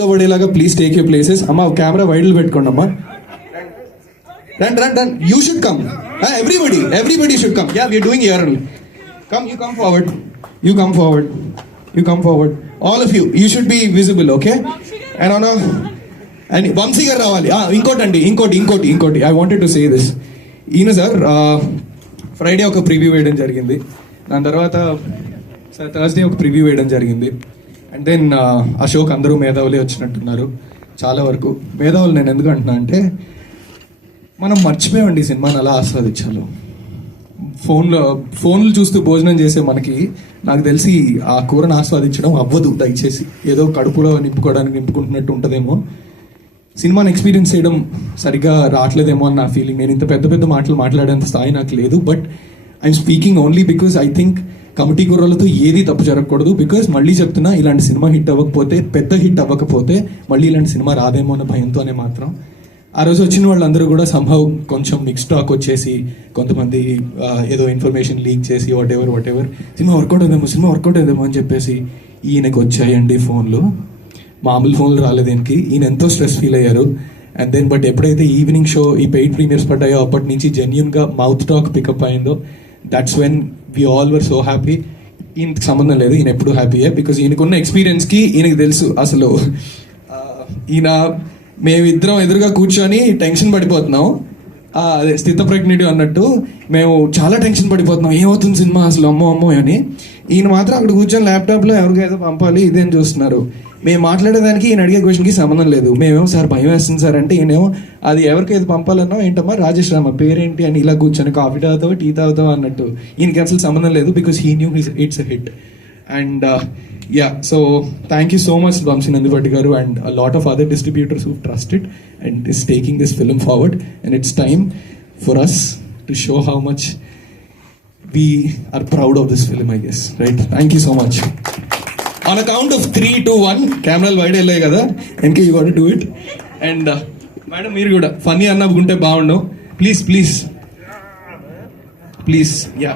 పడేలాగా please take you places. అమ్మా camera వైడ్లు పెట్టుకోండి అమ్మా. Run run run you should come. Everybody should come. Yeah we are doing here. Come, you come forward, you come forward, you come forward. All of you should be visible. Okay and అవునా and Vamshi గారు రావాలి. ఇంకోటి I wanted to say this. ఈయన sir Friday ఒక preview వేయడం జరిగింది, దాని తర్వాత సార్ థర్స్డే ఒక ప్రివ్యూ వేయడం జరిగింది. అండ్ దెన్ ఆ షోకి అందరూ మేధావులే వచ్చినట్టున్నారు. చాలా వరకు మేధావులు నేను ఎందుకు అంటున్నా అంటే, మనం మర్చిపోయామండి సినిమాని అలా ఆస్వాదించాలి. ఫోన్లు చూస్తూ భోజనం చేసే మనకి నాకు తెలిసి ఆ కూరను ఆస్వాదించడం అవ్వదు. దయచేసి ఏదో కడుపులో నింపుకుంటున్నట్టు ఉంటుందేమో, సినిమాని ఎక్స్పీరియన్స్ చేయడం సరిగ్గా రావట్లేదేమో అని నా ఫీలింగ్. నేను ఇంత పెద్ద పెద్ద మాటలు మాట్లాడేంత స్థాయి నాకు లేదు. But I'm speaking only because I think committee కుర్రలతో ఏది తప్పు జరగకూడదు. బికాస్ మళ్ళీ చెప్తున్నా, ఇలాంటి సినిమా హిట్ అవ్వకపోతే, పెద్ద హిట్ అవ్వకపోతే మళ్ళీ ఇలాంటి సినిమా రాదేమో అన్న భయంతోనే మాత్రం ఆ రోజు వచ్చిన వాళ్ళందరూ కూడా సంభవ్ కొంచెం మిక్స్ టాక్ వచ్చేసి, కొంతమంది ఏదో ఇన్ఫర్మేషన్ లీక్ చేసి వాట్ ఎవర్ సినిమా వర్కౌట్ అవుతుందేమో అని చెప్పేసి ఈయనకు వచ్చాయండి ఫోన్లు. మామూలు ఫోన్లు రాలేదు దీనికి. ఈయన ఎంతో స్ట్రెస్ ఫీల్ అయ్యారు. అండ్ దెన్ బట్ ఎప్పుడైతే ఈవినింగ్ షో ఈ పెయిడ్ ప్రీమియర్స్ పడ్డాయో అప్పటి నుంచి జెన్యున్గా మౌత్ టాక్ పికప్ అయిందో, that's when we all were so happy. ఈయనకి సంబంధం లేదు, ఈయన ఎప్పుడు హ్యాపీయే. బికాజ్ ఈయనకున్న ఎక్స్పీరియన్స్కి ఈయనకి తెలుసు అసలు ఈయన మేమిద్దరం ఎదురుగా కూర్చొని టెన్షన్ పడిపోతున్నాం. అదే స్థితప్రజ్ఞుడు అన్నట్టు మేము చాలా టెన్షన్ పడిపోతున్నాం, ఏమవుతుంది సినిమా అసలు అమ్మో అని. ఈయన మాత్రం అక్కడ కూర్చొని ల్యాప్టాప్లో ఎవరికో ఏదో పంపాలి ఇదేం చూస్తున్నారు. మేము మాట్లాడేదానికి ఈయన అడిగే క్వశ్చన్కి సంబంధం లేదు. మేమేమో సార్ భయం వేస్తుంది సార్ అంటే, ఈయనేమో అది ఎవరికి ఏది పంపాలన్నా ఏంటమ్మా రాజేష్ రామ పేరేంటి అని ఇలా కూర్చొని కాఫీ తాగుతావా టీ తాగుతావా అన్నట్టు. ఈయనకి అసలు సంబంధం లేదు because he knew it's a hit. And so thank you so much Vamsi Nandipati గారు అండ్ a lot of other distributors who've trusted and is taking this film forward, and it's time for us to show how much we are proud of this film, I guess, right? Thank you so much. On a count of 3, 2, 1 కెమెరాలు wide వెళ్ళాయి కదా, NK you got to do it. And madam మీరు కూడా funny అన్నకుంటే బాగుండు. Please yeah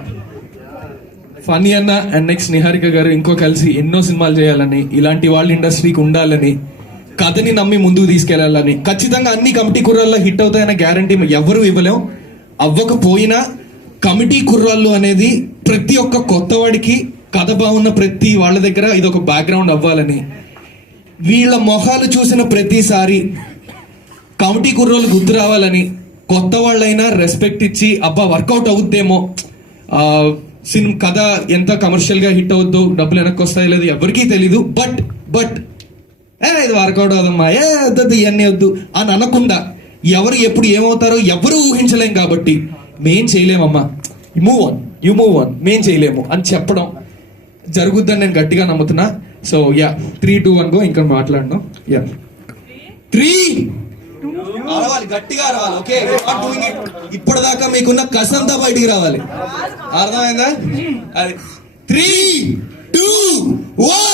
funny అన్న and next Niharika గారు ఇంకో కలిసి ఎన్నో సినిమాలు చేయాలని, ఇలాంటి వాళ్ళ ఇండస్ట్రీకి ఉండాలని, కథని నమ్మి ముందుకు తీసుకెళ్లాలని. ఖచ్చితంగా అన్ని కమిటీ కుర్రాల్లో హిట్ అవుతాయన్న గ్యారంటీ ఎవరు ఇవ్వలేం. అవ్వకపోయినా కమిటీ కుర్రాళ్ళు అనేది ప్రతి ఒక్క కొత్తవాడికి, కథ బాగున్న ప్రతి వాళ్ళ దగ్గర ఇది ఒక బ్యాక్గ్రౌండ్ అవ్వాలని, వీళ్ళ మొహాలు చూసిన ప్రతిసారి కమిటీ కుర్రోళ్ళు గుర్తు రావాలని, కొత్త వాళ్ళైనా రెస్పెక్ట్ ఇచ్చి అబ్బా వర్కౌట్ అవుద్దేమో, సినిమా కథ ఎంత కమర్షియల్గా హిట్ అవుద్దో, డబ్బులు వెనక్కి వస్తాయో లేదు ఎవరికీ తెలీదు. బట్ ఇది వర్కౌట్ అవుదమ్మా, వద్దు ఇవన్నీ వద్దు అని అనకుండా, ఎవరు ఎప్పుడు ఏమవుతారో ఎవరు ఊహించలేం కాబట్టి మేం చేయలేమమ్మా, యూ మూవ్ ఆన్ మేం చేయలేము అని చెప్పడం జరుగుద్దని నేను గట్టిగా నమ్ముతున్నా. So yeah 3, 2, 1 go. ఇంకా మాట్లాడను. యా 3 రావాలి, గట్టిగా రావాలి. ఓకే ఇప్పటిదాకా మీకున్న కసంతా బయటికి రావాలి, అర్థమైందా? అది 3, 2, 1